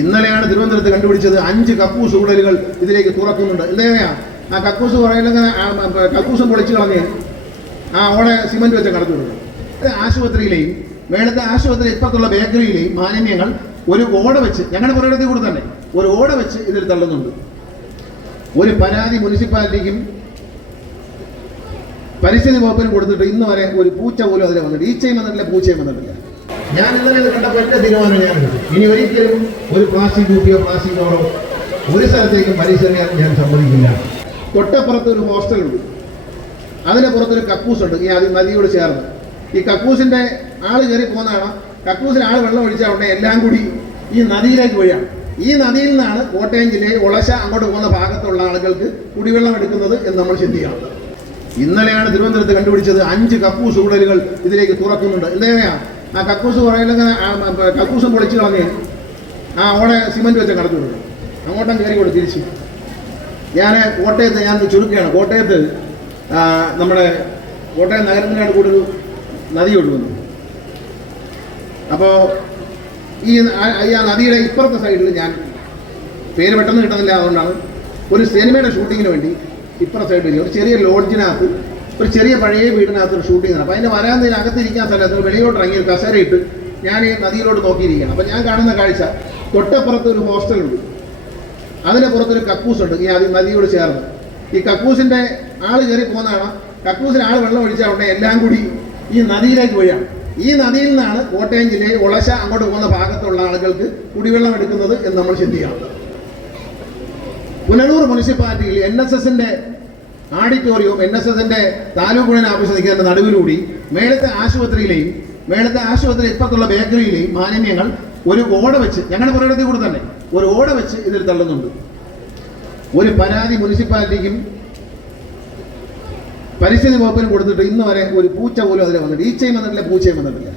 ഇന്നലെയാണ് തിരുവനന്തപുരത്ത് കണ്ടുപിടിച്ചത് അഞ്ച് കക്കൂസ് ഉടലുകൾ ഇതിലേക്ക് തുറക്കുന്നുണ്ട്. എന്തെങ്ങനെയാ? ആ കക്കൂസ് കുറയിലങ്ങനെ കക്കൂസും പൊളിച്ചു കളഞ്ഞ് ആ ഓടെ സിമെന്റ് വെച്ച് കടത്തി വിടുന്നു. ആശുപത്രിയിലെയും മേളത്തെ ആശുപത്രി ഇപ്പത്തുള്ള ബേക്കറിയിലെയും മാലിന്യങ്ങൾ ഒരു ഓട വെച്ച് ഞങ്ങളുടെ പുറകിടത്തിൽ കൂടെ തന്നെ ഒരു ഓട വെച്ച് ഇതിൽ തള്ളുന്നുണ്ട്. ഒരു പരാതി മുനിസിപ്പാലിറ്റിക്കും പരിസ്ഥിതി വകുപ്പിനും കൊടുത്തിട്ട് ഇന്ന് വരെ ഒരു പൂച്ച പോലും അതിൽ വന്നിട്ട് ഈച്ചയും വന്നിട്ടില്ല പൂച്ചയും വന്നിട്ടില്ല. ഞാൻ ഇന്നലെ കണ്ടപ്പോൾ ഒറ്റ തീരുമാനം ഞാൻ ഇനി ഒരിക്കലും ഒരു പ്ലാസ്റ്റിക് കുപ്പിയോ പ്ലാസ്റ്റിക് കവറോ ഒരു സ്ഥലത്തേക്കും വലിച്ചെറിയാൻ ഞാൻ സമ്മതിക്കില്ല തൊട്ടപ്പുറത്ത് ഒരു ഹോസ്റ്റലുണ്ട് അതിന് പുറത്തൊരു കക്കൂസുണ്ട്. ഈ ആദ്യം നദിയോട് ചേർന്ന്. ഈ കക്കൂസിന്റെ ആൾ കയറി പോകുന്നതാണ്. കക്കൂസിന് ആൾ വെള്ളം ഒഴിച്ചാൽ ഉടനെ എല്ലാം കൂടി ഈ നദിയിലേക്ക് വഴിയാണ് ഈ നദിയിൽ നിന്നാണ് കോട്ടയം ജില്ലയിൽ ഉളശ അങ്ങോട്ട് പോകുന്ന ഭാഗത്തുള്ള ആളുകൾക്ക് കുടിവെള്ളം എടുക്കുന്നത് എന്ന് നമ്മൾ ചിന്തിക്കണം. ഇന്നലെയാണ് തിരുവനന്തപുരത്ത് കണ്ടുപിടിച്ചത് അഞ്ച് കക്കൂസ് ഉടലുകൾ ഇതിലേക്ക് തുറക്കുന്നുണ്ട്. എന്തെങ്ങനെയാണ് ആ കക്കൂസ് കുറയിലങ്ങനെ കക്കൂസും പൊളിച്ചു കളഞ്ഞ് ആ അവിടെ സിമന്റ് വെച്ച കടത്തി വിടുന്നു അങ്ങോട്ടും കയറി കൊടുത്ത് തിരിച്ച്. ഞാൻ കോട്ടയത്ത് ഞാൻ ചുരുക്കുകയാണ്. കോട്ടയത്ത് നമ്മുടെ കോട്ടയം നഗരത്തിനാണ് കൂടുതൽ നദി ഒഴുകുന്നത് അപ്പോൾ ഈ ആ- നദിയുടെ ഇപ്പുറത്തെ സൈഡിൽ ഞാൻ പേര് പെട്ടെന്ന് കിട്ടുന്നില്ല അതുകൊണ്ടാണ്. ഒരു സിനിമയുടെ ഷൂട്ടിങ്ങിന് വേണ്ടി ഇപ്പുറത്തെ സൈഡിൽ ഒരു ചെറിയ ലോഡ്ജിനകത്ത് ഒരു ചെറിയ പഴയ വീടിനകത്ത് ഒരു ഷൂട്ടിംഗ് അപ്പോൾ അതിന്റെ വരാന്തതിനകത്തിരിക്കാൻ സ്ഥലത്ത് വെളിയിലോട്ട് ഇറങ്ങി ഒരു കസേരയിട്ട് ഞാൻ ഈ നദിയിലോട്ട് നോക്കിയിരിക്കുകയാണ്. അപ്പോൾ ഞാൻ കാണുന്ന കാഴ്ച തൊട്ടപ്പുറത്ത് ഒരു ഹോസ്റ്റലുണ്ട് അതിന് പുറത്തൊരു കക്കൂസുണ്ട് ഈ അതി നദിയോട് ചേർന്ന്. ഈ കക്കൂസിന്റെ ആൾ കയറി പോകുന്നതാണ്. കക്കൂസിന് ആൾ വെള്ളം ഒഴിച്ചാൽ ഉടനെ എല്ലാം കൂടി ഈ നദിയിലേക്ക് വഴിയാണ് ഈ നദിയിൽ നിന്നാണ് കോട്ടയം ജില്ലയിൽ ഉളശ അങ്ങോട്ട് പോകുന്ന ഭാഗത്തുള്ള ആളുകൾക്ക് കുടിവെള്ളം എടുക്കുന്നത് എന്ന് നമ്മൾ ചിന്തിക്കണം. പുനലൂർ മുനിസിപ്പാലിറ്റിയിൽ എൻ എസ് എസിന്റെ ആഡിറ്റോറിയവും എൻ എസ് എസിന്റെ താലൂക്ക് നിൽക്കുന്ന നടുവിലൂടി മേളത്തെ ആശുപത്രിയിലെയും മേളത്തെ ആശുപത്രി ഇപ്പത്തുള്ള ബേക്കറിയിലെയും മാലിന്യങ്ങൾ ഒരു ഓട വെച്ച് ഞങ്ങളുടെ പുറകിടത്തിൽ കൂടെ തന്നെ ഒരു ഓട വെച്ച് ഇതിൽ തള്ളുന്നുണ്ട്. ഒരു പരാതി മുനിസിപ്പാലിറ്റിക്കും പരിസ്ഥിതി വകുപ്പിനും കൊടുത്തിട്ട് ഇന്ന് വരെ ഒരു പൂച്ച പോലും അതിൽ വന്നിട്ട് ഈച്ചയും വന്നിട്ടില്ല പൂച്ചയും വന്നിട്ടില്ല.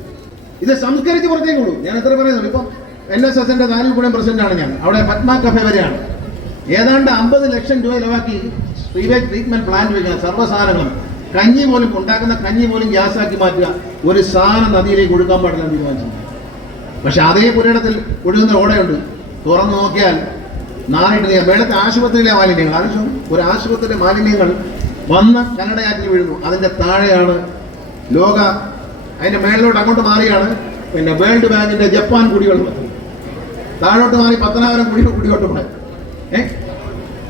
ഇത് സംസ്കരിച്ച് പുറത്തേക്ക് വിടും ഞാൻ എത്ര പറയുന്നുള്ളൂ ഇപ്പം എൻ എസ് എസിന്റെ താലൂക്കുടം പ്രസിഡന്റാണ് ഞാൻ. അവിടെ പത്മ കഫേ വരെയാണ്. ഏതാണ്ട് അമ്പത് ലക്ഷം രൂപ ചിലവാക്കി സ്വീവേജ് ട്രീറ്റ്മെന്റ് പ്ലാന്റ് വയ്ക്കുന്ന സർവസാധനങ്ങളും കഞ്ഞി പോലും ഉണ്ടാക്കുന്ന കഞ്ഞി പോലും ഗ്യാസാക്കി മാറ്റുക ഒരു സാധനം നദിയിലേക്ക് കൊടുക്കാൻ പാടില്ല തീരുമാനിച്ചു പക്ഷെ അതേ പുരയിടത്തിൽ ഒഴുകുന്ന ഓടയുണ്ട്. തുറന്നു നോക്കിയാൽ നാലിട്ട് നീ മേളത്തെ ആശുപത്രിയിലെ മാലിന്യങ്ങൾ. ആവശ്യം ഒരു ആശുപത്രിയിലെ മാലിന്യങ്ങൾ വന്ന് കന്നഡയാറ്റിൽ വീഴുന്നു. അതിന്റെ താഴെയാണ് ലോക അതിന്റെ മേളിലോട്ട് അങ്ങോട്ട് മാറിയാണ് പിന്നെ വേൾഡ് ബാങ്കിന്റെ ജപ്പാൻ കുടിവെള്ളം താഴോട്ട് മാറി പത്തനാപുരം കുടി കുടിവെള്ളം കൂടെ. ഏ?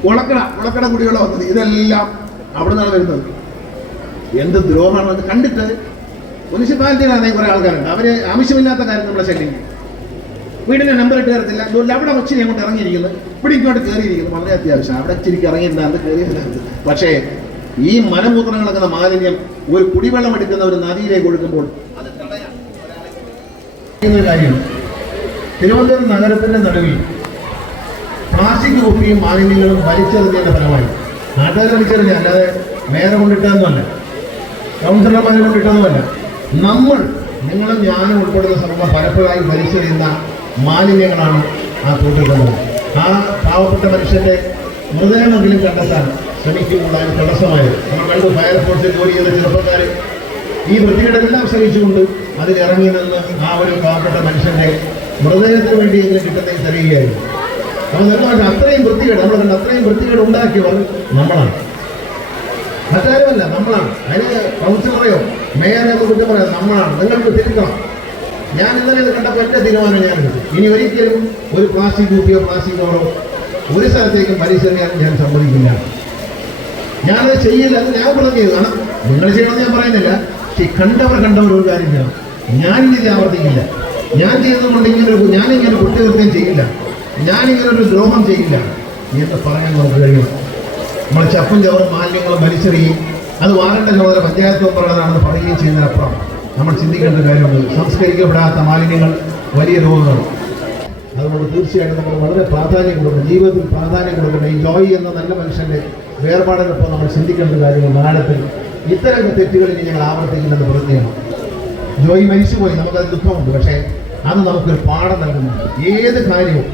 ഉളക്കട ഉളക്കട കുടിവെള്ളം വന്നത് ഇതെല്ലാം അവിടെ നിന്നാണ് വരുന്നത്. എന്ത് ദ്രോഹമാണ് കണ്ടിട്ട് മുനിസിപ്പാലിറ്റിയിലാണെങ്കിൽ കുറേ ആൾക്കാരുണ്ട്. അവർ ആവശ്യമില്ലാത്ത കാര്യം നമ്മളെ ശല്യം. വീടിന്റെ നമ്പർ ഇട്ട് തരത്തില്ല. അതുകൊണ്ട് അവിടെ ഒച്ചിരി അങ്ങോട്ട് ഇറങ്ങിയിരിക്കുന്നു. ഇവിടെ ഇങ്ങോട്ട് കയറിയിരിക്കുന്നു. വളരെ അത്യാവശ്യം. അവിടെ ഇച്ചിരി ഇറങ്ങിയിട്ടുണ്ട് കയറിയിട്ടുണ്ട് പക്ഷേ ഈ മലമൂത്രം മാലിന്യം ഒരു കുടിവെള്ളം എടുക്കുന്ന ഒരു നദിയിലേക്ക് ഒഴുക്കുമ്പോൾ കാര്യം. തിരുവനന്തപുരം നഗരത്തിന്റെ നടുവിൽ പ്ലാസ്റ്റിക് കുപ്പിയും മാലിന്യങ്ങളും വലിച്ചെറിഞ്ഞതിന്റെ ഫലമായി. നാട്ടുകാർ വലിച്ചെറിഞ്ഞ അല്ലാതെ മേയറെ കൊണ്ടിട്ടതൊന്നുമല്ല. കൗൺസിലർമാരെ കൊണ്ടിട്ടതുമല്ല നമ്മൾ നിങ്ങളും ഞാനും ഉൾപ്പെടുന്ന സമൂഹം പലപ്പോഴായി വലിച്ചെറിയുന്ന മാലിന്യങ്ങളാണ് ആ കൂട്ടിക്കൊണ്ടത് ആ പാവപ്പെട്ട മനുഷ്യന്റെ മൃതദേഹമെങ്കിലും കണ്ടെത്താൻ ശ്രമിക്കുമ്പോഴാണ് തടസ്സമായത്. നമ്മൾ കണ്ടു ഫയർഫോഴ്സിൽ ജോലി ചെയ്ത ചെറുപ്പക്കാർ ഈ വൃത്തികേടെല്ലാം ശ്രമിച്ചുകൊണ്ട് അതിൽ ഇറങ്ങി നിന്ന് ആ ഒരു പാവപ്പെട്ട മനുഷ്യന്റെ മൃതദേഹത്തിന് വേണ്ടി എങ്കിലും കിട്ടുന്നതിൽ തെളിയുകയായിരുന്നു നമ്മൾ നിർമ്മാണം അത്രയും വൃത്തികേട് നമ്മൾ അത്രയും വൃത്തികേട് ഉണ്ടാക്കിയവർ നമ്മളാണ്. മറ്റാരുമല്ല നമ്മളാണ്. അതിന് കൗൺസിലറെയോ മേയറെ കുറിച്ച് പറയാം. നമ്മളാണ്. നിങ്ങൾക്ക് തിരുത്തണം. ഞാൻ ഇന്നലെ ഇത് കണ്ടപ്പോൾ എന്റെ തീരുമാനം ഞാൻ എടുത്തു. ഇനി ഒരിക്കലും ഒരു പ്ലാസ്റ്റിക് കുപ്പിയോ പ്ലാസ്റ്റിക് കവറോ ഒരു സ്ഥലത്തേക്കും വലിച്ചെറിയാൻ ഞാൻ സമ്മതിക്കില്ല. ഞാനത് ചെയ്യില്ല. അത് ഞാൻ പറഞ്ഞു ചെയ്തതാണ് നിങ്ങൾ ചെയ്യണമെന്ന് ഞാൻ പറയുന്നില്ല. കണ്ടവർ കണ്ടവർ ഒരു കാര്യം ചെയ്യണം. ഞാനിത് ആവർത്തിക്കില്ല. ഞാൻ ചെയ്യുന്നതുകൊണ്ട് ഇങ്ങനെ ഞാനിങ്ങനെ കുറ്റകൃത്യം ചെയ്യില്ല. ഞാനിങ്ങനെ ഒരു ദ്രോഹം ചെയ്യില്ല. എന്ന് പറയാൻ നമുക്ക് കഴിയണം. നമ്മൾ ചപ്പും ചവറും മാലിന്യങ്ങളും വലിച്ചെറിയും അത് വാറേണ്ട ചുമതല പഞ്ചായത്ത് മെമ്പറുടേതാണെന്ന് പറയുകയും ചെയ്യുന്നതിനപ്പുറം നമ്മൾ ചിന്തിക്കേണ്ട കാര്യമുണ്ട്. സംസ്കരിക്കപ്പെടാത്ത മാലിന്യങ്ങൾ വലിയ രോഗങ്ങൾ അതുകൊണ്ട് തീർച്ചയായിട്ടും നമ്മൾ വളരെ പ്രാധാന്യം കൊടുക്കണം. ജീവിതത്തിൽ പ്രാധാന്യം കൊടുക്കണം. ഈ ജോയി എന്ന നല്ല മനുഷ്യന്റെ വേർപാടിനൊപ്പം നമ്മൾ ചിന്തിക്കേണ്ട കാര്യങ്ങൾ നാടത്തിൽ ഇത്തരം തെറ്റുകൾ ഇനി ഞങ്ങൾ ആവർത്തിക്കില്ലെന്ന് പ്രത്യേകം ജോയി മരിച്ചുപോയി. നമുക്കത് ദുഃഖമുണ്ട്. പക്ഷേ അത് നമുക്കൊരു പാഠം നൽകുന്നു ഏത് കാര്യവും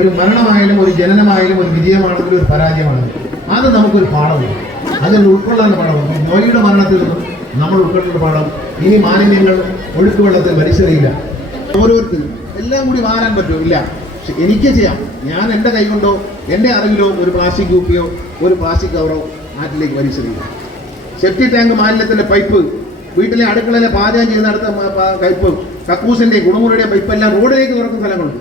ഒരു മരണമായാലും ഒരു ജനനമായാലും ഒരു വിജയമാണെങ്കിലും ഒരു പരാജയമാണെങ്കിലും അത് നമുക്കൊരു പാഠമുണ്ട്. അതിൽ ഉൾക്കൊള്ളാൻ പാഠമാണ് ജോലിയുടെ മരണത്തിൽ നിന്നും നമ്മൾ ഉൾക്കൊള്ളേണ്ട പാഠം. ഇനി മാലിന്യങ്ങൾ ഒഴുക്കുവെള്ളത്തിൽ വലിച്ചെറിയില്ല. ഓരോരുത്തരും എല്ലാം കൂടി മാറാൻ പറ്റുമോ? ഇല്ല. പക്ഷെ എനിക്ക് ചെയ്യാം. ഞാൻ എന്റെ കൈ കൊണ്ടോ എന്റെ അറിവിലോ ഒരു പ്ലാസ്റ്റിക് കുപ്പിയോ ഒരു പ്ലാസ്റ്റിക് കവറോ ആറ്റിലേക്ക് വലിച്ചെറിയില്ല. സെപ്റ്റി ടാങ്ക് മാലിന്യത്തിന്റെ പൈപ്പ് വീട്ടിലെ അടുക്കളയിലെ പാചകം ചെയ്യുന്നിടത്ത് പൈപ്പ് കക്കൂസിന്റെ കുണമുറിയുടെയും പൈപ്പ് എല്ലാം റോഡിലേക്ക് തുറക്കുന്ന സ്ഥലങ്ങളുണ്ട്.